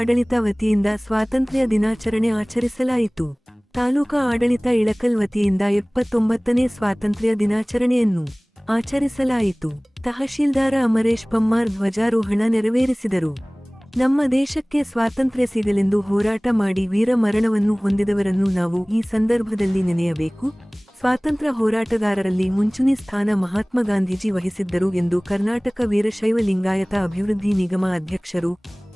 ಆಡಳಿತ ವತಿಯಿಂದ ಸ್ವಾತಂತ್ರ್ಯ ದಿನಾಚರಣೆ ಆಚರಿಸಲಾಯಿತು. ತಾಲೂಕಾ ಆಡಳಿತ ಇಳಕಲ್ ವತಿಯಿಂದ 79ನೇ ಸ್ವಾತಂತ್ರ್ಯ ದಿನಾಚರಣೆಯನ್ನು ಆಚರಿಸಲಾಯಿತು. ತಹಶೀಲ್ದಾರ ಅಮರೇಶ್ ಪಮ್ಮಾರ್ ಧ್ವಜಾರೋಹಣ ನೆರವೇರಿಸಿದರು. ನಮ್ಮ ದೇಶಕ್ಕೆ ಸ್ವಾತಂತ್ರ್ಯ ಸಿಗಲೆಂದು ಹೋರಾಟ ಮಾಡಿ ವೀರ ಮರಣವನ್ನು ಹೊಂದಿದವರನ್ನು ನಾವು ಈ ಸಂದರ್ಭದಲ್ಲಿ ನೆನೆಯಬೇಕು. ಸ್ವಾತಂತ್ರ್ಯ ಹೋರಾಟಗಾರರಲ್ಲಿ ಮುಂಚೂಣಿ ಸ್ಥಾನ ಮಹಾತ್ಮ ಗಾಂಧೀಜಿ ವಹಿಸಿದ್ದರು ಎಂದು ಕರ್ನಾಟಕ ವೀರಶೈವ ಲಿಂಗಾಯತ ಅಭಿವೃದ್ಧಿ ನಿಗಮ ಅಧ್ಯಕ್ಷರು,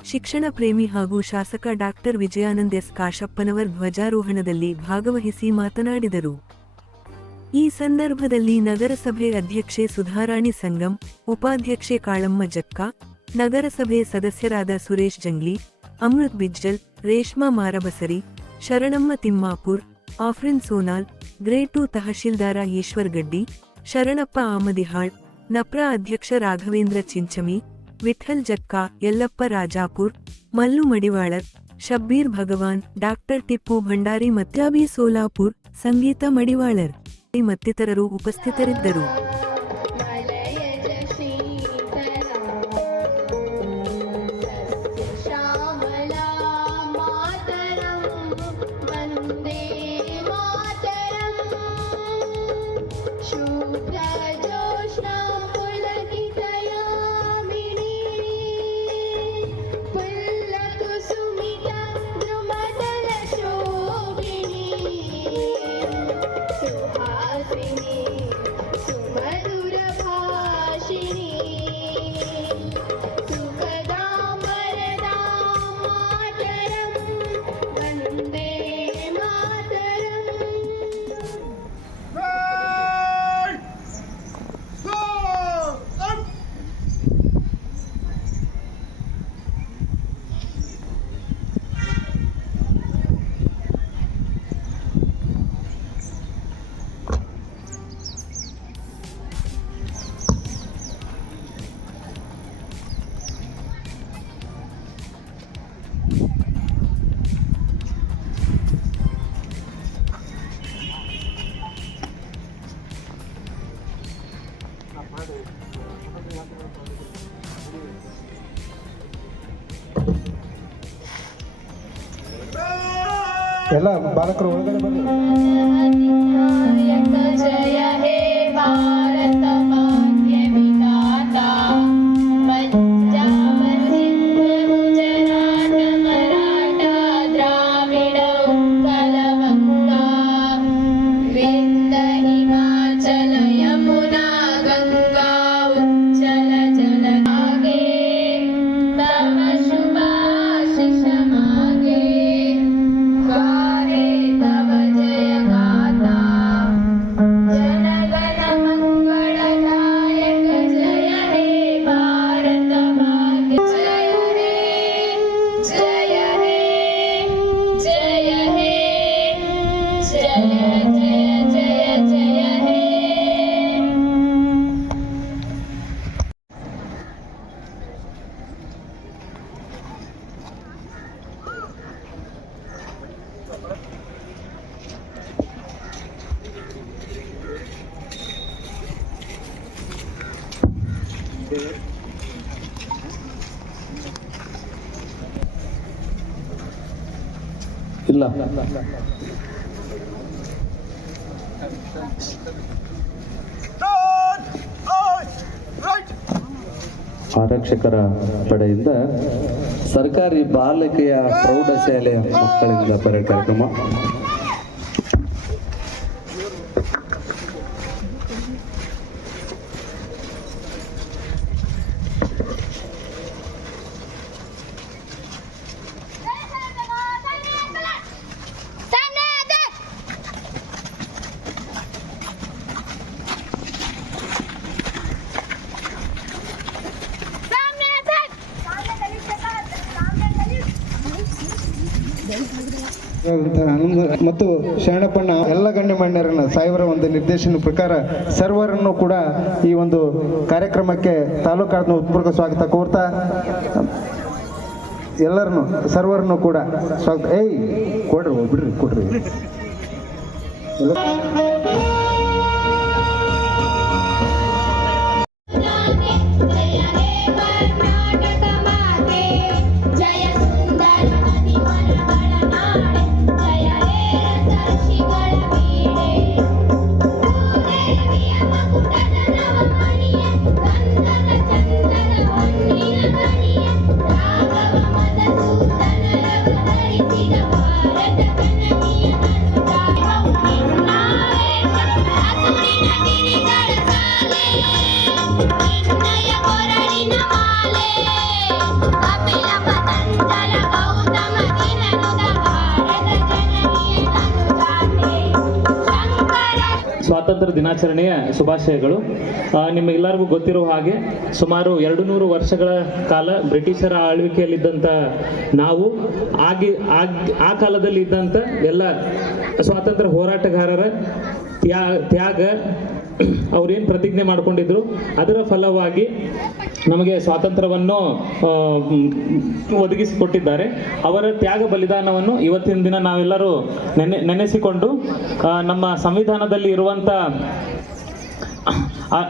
ಶಿಕ್ಷಣ ಪ್ರೇಮಿ ಹಾಗೂ ಶಾಸಕ ಡಾಕ್ಟರ್ ವಿಜಯಾನಂದ್ ಎಸ್ ಕಾಶಪ್ಪನವರ್ ಧ್ವಜಾರೋಹಣದಲ್ಲಿ ಭಾಗವಹಿಸಿ ಮಾತನಾಡಿದರು. ಈ ಸಂದರ್ಭದಲ್ಲಿ ನಗರಸಭೆ ಅಧ್ಯಕ್ಷೆ ಸುಧಾರಾಣಿ ಸಂಗಮ್, ಉಪಾಧ್ಯಕ್ಷೆ ಕಾಳಮ್ಮ ಜಕ್ಕ, ನಗರಸಭೆ ಸದಸ್ಯರಾದ ಸುರೇಶ್ ಜಂಗ್ಲಿ, ಅಮೃತ್ ಬಿಜ್ಜಲ್, ರೇಷ್ಮಾ ಮಾರಬಸರಿ, ಶರಣಮ್ಮ ತಿಮ್ಮಾಪುರ್, ಆಫ್ರಿನ್ ಸೋನಾಲ್, ಗ್ರೇಡ್ 2 ತಹಶೀಲ್ದಾರ ಈಶ್ವರ್ ಗಡ್ಡಿ, ಶರಣಪ್ಪ ಆಮದಿಹಾಳ್, ನಪ್ರಾ ಅಧ್ಯಕ್ಷ ರಾಘವೇಂದ್ರ ಚಿಂಚಮಿ, ವಿಠಲ್ ಜಕ್ಕ, ಯಲ್ಲಪ್ಪ ರಾಜಾಪುರ್, ಮಲ್ಲು ಮಡಿವಾಳರ್, ಶಬ್ಬೀರ್ ಭಗವಾನ್, ಡಾಕ್ಟರ್ ಟಿಪ್ಪು ಭಂಡಾರಿ ಮತ್ಯಾಬಿ ಸೋಲಾಪುರ್, ಸಂಗೀತ ಮಡಿವಾಳರ್ ಮತ್ತಿತರರು ಉಪಸ್ಥಿತರಿದ್ದರು. ಎಲ್ಲ ಬಾಲಕರು ಒಳಗಡೆ ಬನ್ನಿ. ಜಯ ಹೇ ಭಾರತ ಭಾಗ್ಯ ವಿಧಾತ ಪಂಜಾಬ ಸಿಂಧು ಗುಜರಾತ ಮರಾಠ ದ್ರಾವಿಡ ಉತ್ಕಲ ಬಂಗಾ ವಿಂಧ್ಯ ಹಿಮಾಚಲ ಯಮುನಾ ಗಂಗಾ ಉಚ್ಚಲ ಜಲಧಾಗೆ ತವ ಶುಭಾಶಿಷ ಮಾಗೆ ಗಾರೆ ತವ ಜಯ ಗಾತಾ ಜನಗಣ ಮಂಗಳದಾಯಕ ಜಯ ಹೇ ಭಾರತ ಭಾಗ್ಯ ಜಯ ಹೇ ಜಯ ಹೇ ಜಯ ಹೇ ಜಯ ಜಯ ಜಯ ಜಯ ಹೇ. ಇಲ್ಲ ಆರಕ್ಷಕರ ಪಡೆಯಿಂದ ಸರ್ಕಾರಿ ಬಾಲಿಕೆಯ ಪ್ರೌಢಶಾಲೆಯ ಮಕ್ಕಳಿಂದ ಪರೇಡ್ ಕಾರ್ಯಕ್ರಮ. ಮತ್ತು ಶರಣಪ್ಪಣ್ಣ ಎಲ್ಲ ಗಣ್ಯಮಾನ್ಯರನ್ನ ಸಾಹೇಬರ ಒಂದು ನಿರ್ದೇಶನ ಪ್ರಕಾರ ಸರ್ವರನ್ನು ಕೂಡ ಈ ಒಂದು ಕಾರ್ಯಕ್ರಮಕ್ಕೆ ತಾಲೂಕಾದ ಉತ್ಪೂರ್ವಕ ಸ್ವಾಗತ ಕೋರ್ತಾ ಎಲ್ಲರನ್ನು ಸರ್ವರನ್ನು ಕೂಡ ಸ್ವಾಗತ. ಕೊಡ್ರಿ ಬಿಡ್ರಿ ಕೊಡ್ರಿ ಎಲ್ಲ ಜಯ ಸುಂದರ ಸ್ವಾತಂತ್ರ್ಯ ದಿನಾಚರಣೆಯ ಶುಭಾಶಯಗಳು. ನಿಮಗೆಲ್ಲರಿಗೂ ಗೊತ್ತಿರೋ ಹಾಗೆ ಸುಮಾರು 200 ವರ್ಷಗಳ ಕಾಲ ಬ್ರಿಟಿಷರ ಆಳ್ವಿಕೆಯಲ್ಲಿದ್ದಂಥ ನಾವು ಆ ಕಾಲದಲ್ಲಿ ಇದ್ದಂಥ ಎಲ್ಲ ಸ್ವಾತಂತ್ರ್ಯ ಹೋರಾಟಗಾರರ ತ್ಯಾಗ ಅವ್ರೇನು ಪ್ರತಿಜ್ಞೆ ಮಾಡಿಕೊಂಡಿದ್ರು ಅದರ ಫಲವಾಗಿ ನಮಗೆ ಸ್ವಾತಂತ್ರ್ಯವನ್ನು ಒದಗಿಸಿಕೊಟ್ಟಿದ್ದಾರೆ. ಅವರ ತ್ಯಾಗ ಬಲಿದಾನವನ್ನು ಇವತ್ತಿನ ದಿನ ನಾವೆಲ್ಲರೂ ನೆನೆಸಿಕೊಂಡು ನಮ್ಮ ಸಂವಿಧಾನದಲ್ಲಿ ಇರುವಂಥ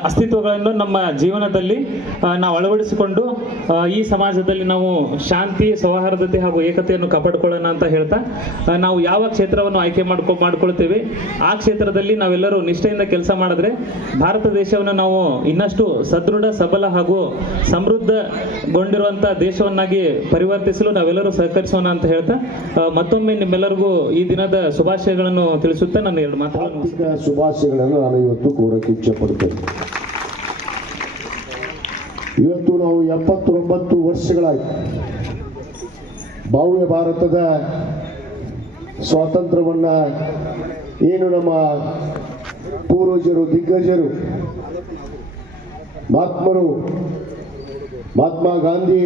ಅಸ್ತಿತ್ವಗಳನ್ನು ನಮ್ಮ ಜೀವನದಲ್ಲಿ ನಾವು ಅಳವಡಿಸಿಕೊಂಡು ಈ ಸಮಾಜದಲ್ಲಿ ನಾವು ಶಾಂತಿ, ಸೌಹಾರ್ದತೆ ಹಾಗೂ ಏಕತೆಯನ್ನು ಕಾಪಾಡಿಕೊಳ್ಳೋಣ ಅಂತ ಹೇಳ್ತಾ, ನಾವು ಯಾವ ಕ್ಷೇತ್ರವನ್ನು ಆಯ್ಕೆ ಮಾಡ್ಕೊಳ್ತೇವೆ ಆ ಕ್ಷೇತ್ರದಲ್ಲಿ ನಾವೆಲ್ಲರೂ ನಿಷ್ಠೆಯಿಂದ ಕೆಲಸ ಮಾಡಿದ್ರೆ ಭಾರತ ದೇಶವನ್ನು ನಾವು ಇನ್ನಷ್ಟು ಸದೃಢ, ಸಬಲ ಹಾಗೂ ಸಮೃದ್ಧಗೊಂಡಿರುವಂಥ ದೇಶವನ್ನಾಗಿ ಪರಿವರ್ತಿಸಲು ನಾವೆಲ್ಲರೂ ಸಹಕರಿಸೋಣ ಅಂತ ಹೇಳ್ತಾ ಮತ್ತೊಮ್ಮೆ ನಿಮ್ಮೆಲ್ಲರಿಗೂ ಈ ದಿನದ ಶುಭಾಶಯಗಳನ್ನು ತಿಳಿಸುತ್ತಾ ನಾನು 2 ಮಾತುಗಳನ್ನು ಶುಭಾಶಯಗಳನ್ನು ನಾನು ಇವತ್ತು ಕೋರಕ್ಕೆ ಇಚ್ಛೆಪಡುತ್ತೇನೆ. ಇವತ್ತು ನಾವು 79 ವರ್ಷಗಳಾಯಿತು ಭವ್ಯ ಭಾರತದ ಸ್ವಾತಂತ್ರ್ಯವನ್ನ ಏನು ನಮ್ಮ ಪೂರ್ವಜರು, ದಿಗ್ಗಜರು, ಮಹಾತ್ಮ ಗಾಂಧಿ,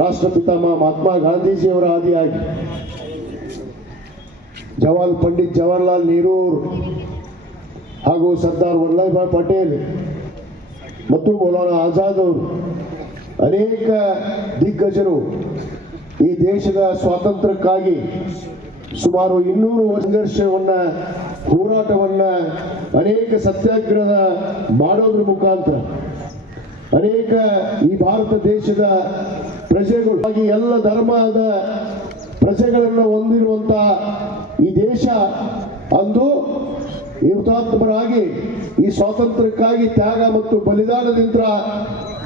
ರಾಷ್ಟ್ರಪಿತಾಮಹ ಮಹಾತ್ಮ ಗಾಂಧೀಜಿಯವರ ಆದಿಯಾಗಿ ಪಂಡಿತ್ ಜವಾಹರ್ಲಾಲ್ ನೆಹರು ಹಾಗೂ ಸರ್ದಾರ್ ವಲ್ಲಭಭಾಯ್ ಪಟೇಲ್ ಮತ್ತು ಮೌಲಾನಾ ಆಜಾದ್ ಅವರು ಅನೇಕ ದಿಗ್ಗಜರು ಈ ದೇಶದ ಸ್ವಾತಂತ್ರ್ಯಕ್ಕಾಗಿ ಸುಮಾರು 200 ಸಂಘರ್ಷವನ್ನ, ಹೋರಾಟವನ್ನ, ಅನೇಕ ಸತ್ಯಾಗ್ರಹ ಮಾಡೋದ್ರ ಮುಖಾಂತರ ಅನೇಕ ಈ ಭಾರತ ದೇಶದ ಪ್ರಜೆಗಳು, ಎಲ್ಲ ಧರ್ಮದ ಪ್ರಜೆಗಳನ್ನು ಹೊಂದಿರುವಂತ ಈ ದೇಶ ಅಂದು ಹುತಾತ್ಮರಾಗಿ ಈ ಸ್ವಾತಂತ್ರ್ಯಕ್ಕಾಗಿ ತ್ಯಾಗ ಮತ್ತು ಬಲಿದಾನದಿಂದ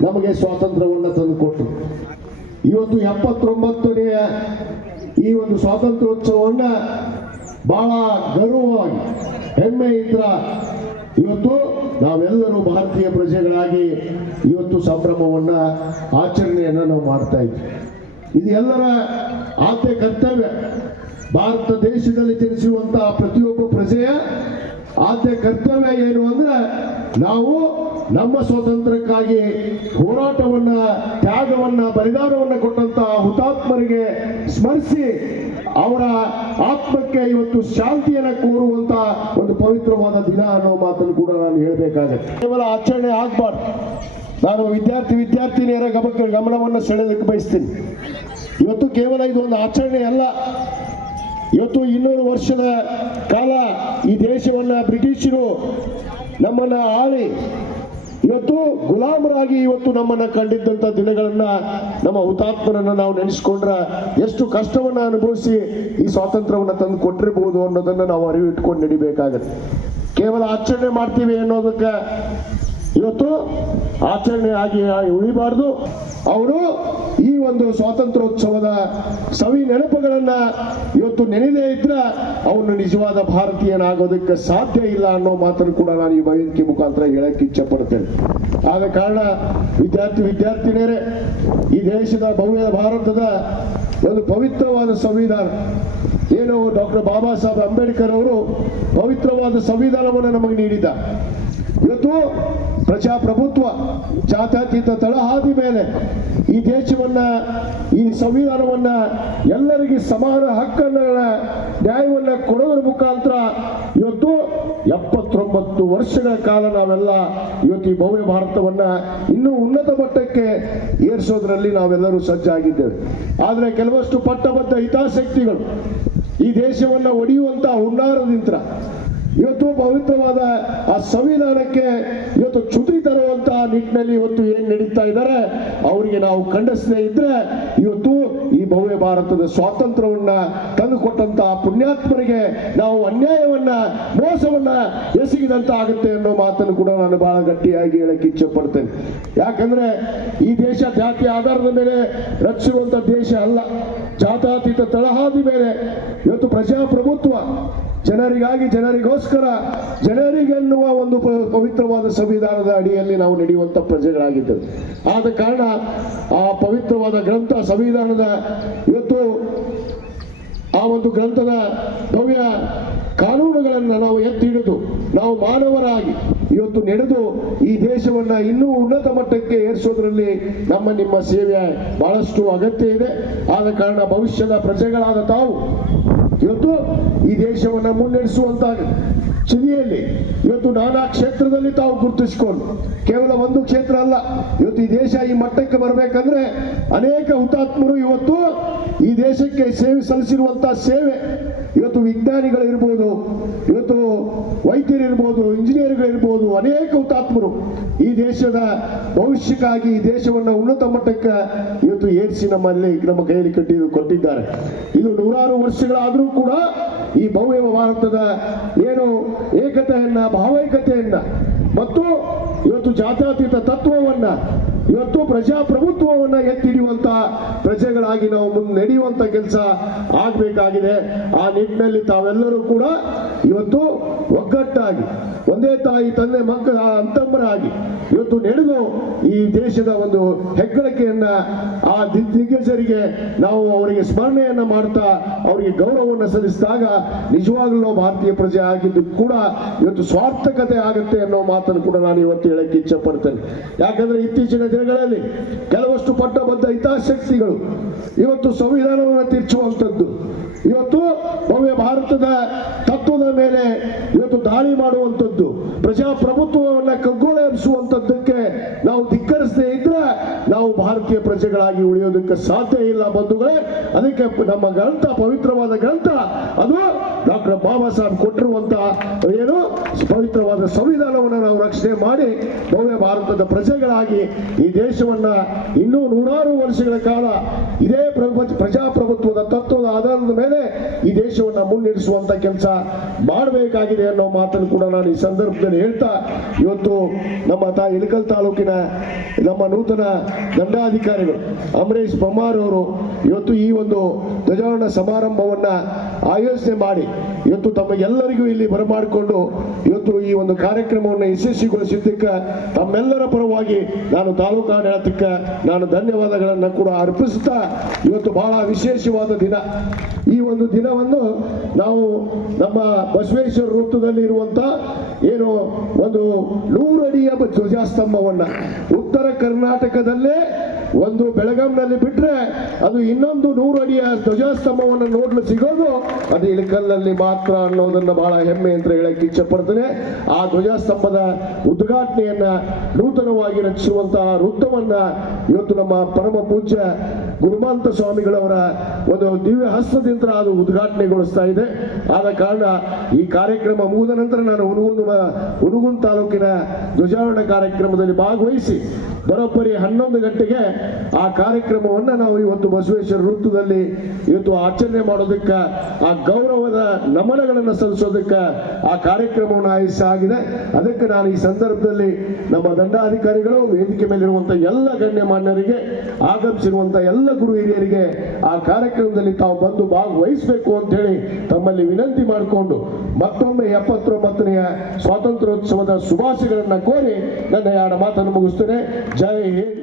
ನಮಗೆ ಸ್ವಾತಂತ್ರ್ಯವನ್ನು ತಂದುಕೊಟ್ಟರು. ಇವತ್ತು 79ನೇ ಈ ಒಂದು ಸ್ವಾತಂತ್ರ್ಯೋತ್ಸವವನ್ನು ಬಹಳ ಗೌರವವಾಗಿ, ಹೆಮ್ಮೆಯಿಂದ ಇವತ್ತು ನಾವೆಲ್ಲರೂ ಭಾರತೀಯ ಪ್ರಜೆಗಳಾಗಿ ಇವತ್ತು ಸಂಭ್ರಮವನ್ನ, ಆಚರಣೆಯನ್ನು ನಾವು ಮಾಡ್ತಾ ಇದ್ದೀವಿ. ಇದು ಎಲ್ಲರ ಆದ್ಯ ಕರ್ತವ್ಯ. ಭಾರತ ದೇಶದಲ್ಲಿ ಜನಿಸುವಂತಹ ಪ್ರತಿಯೊಬ್ಬ ಪ್ರಜೆಯ ಆದ್ಯ ಕರ್ತವ್ಯ ಏನು ಅಂದ್ರೆ ನಾವು ನಮ್ಮ ಸ್ವಾತಂತ್ರ್ಯಕ್ಕಾಗಿ ಹೋರಾಟವನ್ನ, ತ್ಯಾಗವನ್ನ, ಬಲಿದಾನವನ್ನ ಕೊಟ್ಟಂತಹ ಹುತಾತ್ಮರಿಗೆ ಸ್ಮರಿಸಿ ಅವರ ಆತ್ಮಕ್ಕೆ ಇವತ್ತು ಶಾಂತಿಯನ್ನ ಕೋರುವಂತ ಒಂದು ಪವಿತ್ರವಾದ ದಿನ ಅನ್ನೋ ಮಾತನ್ನು ಕೂಡ ನಾನು ಹೇಳಬೇಕಾಗತ್ತೆ. ಕೇವಲ ಆಚರಣೆ ಆಗಬಾರ್ದು. ನಾನು ವಿದ್ಯಾರ್ಥಿನಿಯರ ಗಮನವನ್ನು ಸೆಳೆಯಲಿಕ್ಕೆ ಬಯಸ್ತೀನಿ. ಇವತ್ತು ಕೇವಲ ಇದೊಂದು ಆಚರಣೆ ಅಲ್ಲ. ಇವತ್ತು 200 ವರ್ಷದ ಕಾಲ ಈ ದೇಶವನ್ನ ಬ್ರಿಟಿಷರು ನಮ್ಮನ್ನ ಆಳಿ ಇವತ್ತು ಗುಲಾಮರಾಗಿ ಇವತ್ತು ನಮ್ಮನ್ನ ಕಂಡಿದ್ದಂತ ದಿನಗಳನ್ನ, ನಮ್ಮ ಹುತಾತ್ಮರನ್ನ ನಾವು ನೆನೆಸ್ಕೊಂಡ್ರೆ ಎಷ್ಟು ಕಷ್ಟವನ್ನ ಅನುಭವಿಸಿ ಈ ಸ್ವಾತಂತ್ರ್ಯವನ್ನ ತಂದು ಕೊಟ್ಟಿರಬಹುದು ಅನ್ನೋದನ್ನ ನಾವು ಅರಿವು ಇಟ್ಕೊಂಡು ನಡಿಬೇಕಾಗತ್ತೆ. ಕೇವಲ ಆಚರಣೆ ಮಾಡ್ತೀವಿ ಅನ್ನೋದಕ್ಕೆ ಇವತ್ತು ಆಚರಣೆ ಆಗಿ ಉಳಿಬಾರ್ದು. ಅವರು ಈ ಒಂದು ಸ್ವಾತಂತ್ರ್ಯೋತ್ಸವದ ಸವಿ ನೆನಪುಗಳನ್ನ ಇವತ್ತು ನೆನೆದೇ ಇದ್ರೆ ಅವನು ನಿಜವಾದ ಭಾರತೀಯನಾಗೋದಕ್ಕೆ ಸಾಧ್ಯ ಇಲ್ಲ ಅನ್ನೋ ಮಾತನ್ನು ಕೂಡ ನಾನು ಈ ವೇದಿಕೆ ಮುಖಾಂತರ ಹೇಳಕ್ಕೆ ಇಚ್ಛೆ ಪಡ್ತೇನೆ. ಆದ ಕಾರಣ ವಿದ್ಯಾರ್ಥಿನಿಯರೇ, ಈ ದೇಶದ ಭವ್ಯ ಭಾರತದ ಒಂದು ಪವಿತ್ರವಾದ ಸಂವಿಧಾನ ಏನು ಡಾಕ್ಟರ್ ಬಾಬಾ ಸಾಹೇಬ್ ಅಂಬೇಡ್ಕರ್ ಅವರು ಪವಿತ್ರವಾದ ಸಂವಿಧಾನವನ್ನು ನಮಗೆ ನೀಡಿದ್ದ. ಇವತ್ತು ಪ್ರಜಾಪ್ರಭುತ್ವ, ಜಾತ್ಯತೀತ ತಳಹಾದಿ ಮೇಲೆ ಈ ದೇಶವನ್ನ, ಈ ಸಂವಿಧಾನವನ್ನ ಎಲ್ಲರಿಗೆ ಸಮಾನ ಹಕ್ಕನ್ನ, ನ್ಯಾಯವನ್ನ ಕೊಡೋದ್ರ ಮುಖಾಂತರ ಇವತ್ತು 79 ವರ್ಷಗಳ ಕಾಲ ನಾವೆಲ್ಲ ಇವತ್ತು ಈ ಭವ್ಯ ಭಾರತವನ್ನ ಇನ್ನೂ ಉನ್ನತ ಮಟ್ಟಕ್ಕೆ ಏರಿಸೋದ್ರಲ್ಲಿ ನಾವೆಲ್ಲರೂ ಸಜ್ಜಾಗಿದ್ದೇವೆ. ಆದರೆ ಕೆಲವಷ್ಟು ಪಟ್ಟಬದ್ಧ ಹಿತಾಸಕ್ತಿಗಳು ಈ ದೇಶವನ್ನ ಒಡೆಯುವಂತ ಹುನ್ನಾರದಿಂದ ಇವತ್ತು ಪವಿತ್ರವಾದ ಆ ಸಂವಿಧಾನಕ್ಕೆ ಇವತ್ತು ಚ್ಯುತಿ ತರುವಂತಹ ನಿಟ್ಟಿನಲ್ಲಿ ಇವತ್ತು ಏನ್ ನಡೀತಾ ಇದ್ದಾರೆ ಅವರಿಗೆ ನಾವು ಖಂಡಿಸದೇ ಇದ್ರೆ ಇವತ್ತು ಈ ಭವ್ಯ ಭಾರತದ ಸ್ವಾತಂತ್ರ್ಯವನ್ನ ತಂದುಕೊಟ್ಟಂತಹ ಪುಣ್ಯಾತ್ಮರಿಗೆ ನಾವು ಅನ್ಯಾಯವನ್ನ, ಮೋಸವನ್ನ ಎಸಗಿದಂತ ಆಗುತ್ತೆ ಅನ್ನೋ ಮಾತನ್ನು ಕೂಡ ನಾನು ಬಹಳ ಗಟ್ಟಿಯಾಗಿ ಹೇಳಕ್ಕೆ ಇಚ್ಛೆ ಪಡ್ತೇನೆ. ಯಾಕಂದ್ರೆ ಈ ದೇಶ ಜಾತಿ ಆಧಾರದ ಮೇಲೆ ರಚಿಸುವಂತ ದೇಶ ಅಲ್ಲ. ಜಾತ್ಯತೀತ ತಳಹಾದಿ ಮೇಲೆ ಇವತ್ತು ಪ್ರಜಾಪ್ರಭುತ್ವ, ಜನರಿಗಾಗಿ, ಜನರಿಗೋಸ್ಕರ, ಜನರಿಗೆನ್ನುವ ಒಂದು ಪವಿತ್ರವಾದ ಸಂವಿಧಾನದ ಅಡಿಯಲ್ಲಿ ನಾವು ನಡೆಯುವಂತ ಪ್ರಜೆಗಳಾಗಿದ್ದೇವೆ. ಆದ ಕಾರಣ ಆ ಪವಿತ್ರವಾದ ಗ್ರಂಥ ಸಂವಿಧಾನದ ಇವತ್ತು ಆ ಒಂದು ಗ್ರಂಥದ ಭವ್ಯ ಕಾನೂನುಗಳನ್ನು ನಾವು ಎತ್ತಿ ಹಿಡಿದು ನಾವು ಮಾನವರಾಗಿ ಇವತ್ತು ನಡೆದು ಈ ದೇಶವನ್ನ ಇನ್ನೂ ಉನ್ನತ ಮಟ್ಟಕ್ಕೆ ಏರಿಸೋದ್ರಲ್ಲಿ ನಿಮ್ಮ ಸೇವೆ ಬಹಳಷ್ಟು ಅಗತ್ಯ ಇದೆ. ಆದ ಕಾರಣ ಭವಿಷ್ಯದ ಪ್ರಜೆಗಳಾದ ತಾವು ಇವತ್ತು ಈ ದೇಶವನ್ನ ಮುನ್ನಡೆಸುವಂತ ಚಿದಿಯಲ್ಲಿ ಇವತ್ತು ನಾನಾ ಕ್ಷೇತ್ರದಲ್ಲಿ ತಾವು ಗುರುತಿಸಿಕೊಂಡು, ಕೇವಲ ಒಂದು ಕ್ಷೇತ್ರ ಅಲ್ಲ, ಇವತ್ತು ಈ ದೇಶ ಈ ಮಟ್ಟಕ್ಕೆ ಬರಬೇಕಂದ್ರೆ ಅನೇಕ ಹುತಾತ್ಮರು ಇವತ್ತು ಈ ದೇಶಕ್ಕೆ ಸೇವೆ ಸಲ್ಲಿಸಿರುವಂತಹ ಸೇವೆ, ಇವತ್ತು ವಿಜ್ಞಾನಿಗಳಿರ್ಬೋದು, ಇವತ್ತು ವೈದ್ಯರಿರ್ಬೋದು, ಇಂಜಿನಿಯರ್ಗಳಿರ್ಬೋದು, ಅನೇಕ ಹುತಾತ್ಮರು ಈ ದೇಶದ ಭವಿಷ್ಯಕ್ಕಾಗಿ ಈ ದೇಶವನ್ನು ಉನ್ನತ ಮಟ್ಟಕ್ಕೆ ಇವತ್ತು ಏರಿಸಿ ನಮ್ಮ ಕೈಯಲ್ಲಿ ಕೊಟ್ಟಿದ್ದಾರೆ. ಇದು ನೂರಾರು ವರ್ಷಗಳಾದರೂ ಕೂಡ ಈ ಭವ್ಯ ಭಾರತದ ಏನು ಏಕತೆಯನ್ನ, ಭಾವೈಕ್ಯತೆಯನ್ನ ಮತ್ತು ಇವತ್ತು ಜಾತ್ಯತೀತ ತತ್ವವನ್ನ, ಇವತ್ತು ಪ್ರಜಾಪ್ರಭುತ್ವವನ್ನ ಎತ್ತಿ ಹಿಡಿಯುವಂತಹ ಪ್ರಜೆಗಳಾಗಿ ನಾವು ಮುಂದೆ ನಡೆಯುವಂತ ಕೆಲಸ ಆಗಬೇಕಾಗಿದೆ. ಆ ನಿಟ್ಟಿನಲ್ಲಿ ತಾವೆಲ್ಲರೂ ಕೂಡ ಇವತ್ತು ಒಗ್ಗಟ್ಟಾಗಿ ಒಂದೇ ತಾಯಿ ತಂದೆ ಮಕ್ಕಳ ಅಂತಂಬರಾಗಿ ಇವತ್ತು ನಡೆದು ಈ ದೇಶದ ಒಂದು ಹೆಗ್ಗಳಿಕೆಯನ್ನ ಆ ದಿಗ್ಗಜರಿಗೆ ನಾವು ಅವರಿಗೆ ಸ್ಮರಣೆಯನ್ನ ಮಾಡ್ತಾ ಅವರಿಗೆ ಗೌರವವನ್ನು ಸಲ್ಲಿಸಿದಾಗ ನಿಜವಾಗ್ಲೂ ಭಾರತೀಯ ಪ್ರಜೆ ಆಗಿದ್ದು ಕೂಡ ಇವತ್ತು ಸ್ವಾರ್ಥಕತೆ ಆಗುತ್ತೆ ಅನ್ನೋ ಮಾತನ್ನು ಕೂಡ ನಾನು ಇವತ್ತು ಹೇಳಕ್ಕೆ ಇಚ್ಛೆ ಪಡ್ತೇನೆ. ಯಾಕಂದ್ರೆ ಇತ್ತೀಚಿನ ದಿನಗಳಲ್ಲಿ ಕೆಲವಷ್ಟು ಪಟ್ಟಬದ್ಧ ಹಿತಾಸಕ್ತಿಗಳು ಇವತ್ತು ಸಂವಿಧಾನವನ್ನು ತಿರ್ಚುವಂಥದ್ದು, ಇವತ್ತು ಭವ್ಯ ಭಾರತದ ತತ್ವದ ಮೇಲೆ ಇವತ್ತು ದಾಳಿ ಮಾಡುವಂಥದ್ದು, ಪ್ರಜಾಪ್ರಭುತ್ವವನ್ನ ಕಗ್ಗೊಳಿಸುವಂಥದ್ದಕ್ಕೆ ನಾವು ಧಿಕ್ಕರಿಸದೇ ಇದ್ರೆ ನಾವು ಭಾರತೀಯ ಪ್ರಜೆಗಳಾಗಿ ಉಳಿಯೋದಕ್ಕೆ ಸಾಧ್ಯ ಇಲ್ಲ ಬಂಧುಗಳೇ. ಅದಕ್ಕೆ ನಮ್ಮ ಗ್ರಂಥ, ಪವಿತ್ರವಾದ ಗ್ರಂಥ, ಅದು ಡಾಕ್ಟರ್ ಬಾಬಾ ಸಾಹೇಬ್ ಕೊಟ್ಟಿರುವಂತಹ ಏನು ಪವಿತ್ರವಾದ ಸಂವಿಧಾನವನ್ನು ನಾವು ರಕ್ಷಣೆ ಮಾಡಿ ಭವ್ಯ ಭಾರತದ ಪ್ರಜೆಗಳಾಗಿ ಈ ದೇಶವನ್ನ ಇನ್ನೂ ನೂರಾರು ವರ್ಷಗಳ ಕಾಲ ಇದೇ ಪ್ರಜಾಪ್ರಭುತ್ವದ ತತ್ವದ ಆಧಾರದ ಮೇಲೆ ಈ ದೇಶವನ್ನ ಮುನ್ನಡೆಸುವಂತ ಕೆಲಸ ಮಾಡಬೇಕಾಗಿದೆ ಅನ್ನೋ ಮಾತನ್ನು ಕೂಡ ನಾನು ಈ ಸಂದರ್ಭದಲ್ಲಿ ಹೇಳ್ತಾ, ಇವತ್ತು ನಮ್ಮ ಇಳಕಲ್ ತಾಲೂಕಿನ ನಮ್ಮ ನೂತನ ದಂಡಾಧಿಕಾರಿಗಳು ಅಮರೇಶ್ ಬೊಮ್ಮಾರ್ ಅವರು ಇವತ್ತು ಈ ಒಂದು ಧ್ವಜಾರೋಹಣ ಸಮಾರಂಭವನ್ನ ಆಯೋಜನೆ ಮಾಡಿ ಇವತ್ತು ತಮಗೆಲ್ಲರಿಗೂ ಇಲ್ಲಿ ಬರಮಾಡಿಕೊಂಡು ಇವತ್ತು ಈ ಒಂದು ಕಾರ್ಯಕ್ರಮವನ್ನು ಯಶಸ್ವಿಗೊಳಿಸಿದ್ದಕ್ಕೆ ತಮ್ಮೆಲ್ಲರ ಪರವಾಗಿ ನಾನು ತಾಲೂಕು ಆಡಳಿತಕ್ಕೆ ನಾನು ಧನ್ಯವಾದಗಳನ್ನು ಕೂಡ ಅರ್ಪಿಸುತ್ತಾ, ಇವತ್ತು ಬಹಳ ವಿಶೇಷವಾದ ದಿನ. ಈ ಒಂದು ದಿನವನ್ನು ನಾವು ನಮ್ಮ ಬಸವೇಶ್ವರ ವೃತ್ತದಲ್ಲಿ ಇರುವಂತ ಏನು ಒಂದು 100 ಅಡಿಯ ಧ್ವಜಸ್ತಂಭವನ್ನ ಉತ್ತರ ಕರ್ನಾಟಕದಲ್ಲೇ ಒಂದು ಬೆಳಗಾಂನಲ್ಲಿ ಬಿಟ್ರೆ ಅದು ಇನ್ನೊಂದು 100 ಅಡಿಯ ಧ್ವಜಸ್ತಂಭವನ್ನು ನೋಡಲು ಸಿಗೋದು ಅದು ಇಳಕಲ್ನಲ್ಲಿ ಮಾತ್ರ ಅನ್ನೋದನ್ನ ಬಹಳ ಹೆಮ್ಮೆ ಅಂತ ಹೇಳಕ್ಕೆ ಇಚ್ಛೆ ಪಡ್ತೇನೆ. ಆ ಧ್ವಜಸ್ತಂಭದ ಉದ್ಘಾಟನೆಯನ್ನ ನೂತನವಾಗಿ ರಚಿಸುವಂತಹ ವೃತ್ತವನ್ನ ಇವತ್ತು ನಮ್ಮ ಪರಮ ಪೂಜ್ಯ ಗುರುಮಾಂತ ಸ್ವಾಮಿಗಳವರ ಒಂದು ದಿವ್ಯ ಹಸ್ತದಿಂದ ಅದು ಉದ್ಘಾಟನೆಗೊಳಿಸ್ತಾ ಇದೆ. ಆದ ಕಾರಣ ಈ ಕಾರ್ಯಕ್ರಮ ಮುಗಿದ ನಂತರ ನಾನು ಹುನಗುಂದ ತಾಲೂಕಿನ ಧ್ವಜಾರೋಹಣ ಕಾರ್ಯಕ್ರಮದಲ್ಲಿ ಭಾಗವಹಿಸಿ ಬರೋಬ್ಬರಿ 11 ಗಂಟೆಗೆ ಆ ಕಾರ್ಯಕ್ರಮವನ್ನ ನಾವು ಇವತ್ತು ಬಸವೇಶ್ವರ ವೃತ್ತದಲ್ಲಿ ಇವತ್ತು ಆಚರಣೆ ಮಾಡೋದಕ್ಕೆ, ಆ ಗೌರವದ ನಮನಗಳನ್ನು ಸಲ್ಲಿಸೋದಕ್ಕೆ ಆ ಕಾರ್ಯಕ್ರಮವನ್ನು ಆಯೋಜಿಸಲಾಗಿದೆ. ಅದಕ್ಕೆ ನಾನು ಈ ಸಂದರ್ಭದಲ್ಲಿ ನಮ್ಮ ದಂಡಾಧಿಕಾರಿಗಳು, ವೇದಿಕೆ ಮೇಲಿರುವಂತಹ ಎಲ್ಲ ಗಣ್ಯಮಾನ್ಯರಿಗೆ, ಆಗಮಿಸಿರುವಂತಹ ಎಲ್ಲ ಗುರು ಹಿರಿಯರಿಗೆ ಆ ಕಾರ್ಯಕ್ರಮದಲ್ಲಿ ತಾವು ಬಂದು ಭಾಗವಹಿಸಬೇಕು ಅಂತ ಹೇಳಿ ತಮ್ಮಲ್ಲಿ ವಿನಂತಿ ಮಾಡಿಕೊಂಡು ಮತ್ತೊಮ್ಮೆ 79ನೇ ಸ್ವಾತಂತ್ರ್ಯೋತ್ಸವದ ಶುಭಾಶಯಗಳನ್ನು ಕೋರಿ ನನ್ನ 2 ಮಾತನ್ನು ಮುಗಿಸ್ತೇನೆ. ಜೈ ಹಿಂದ್.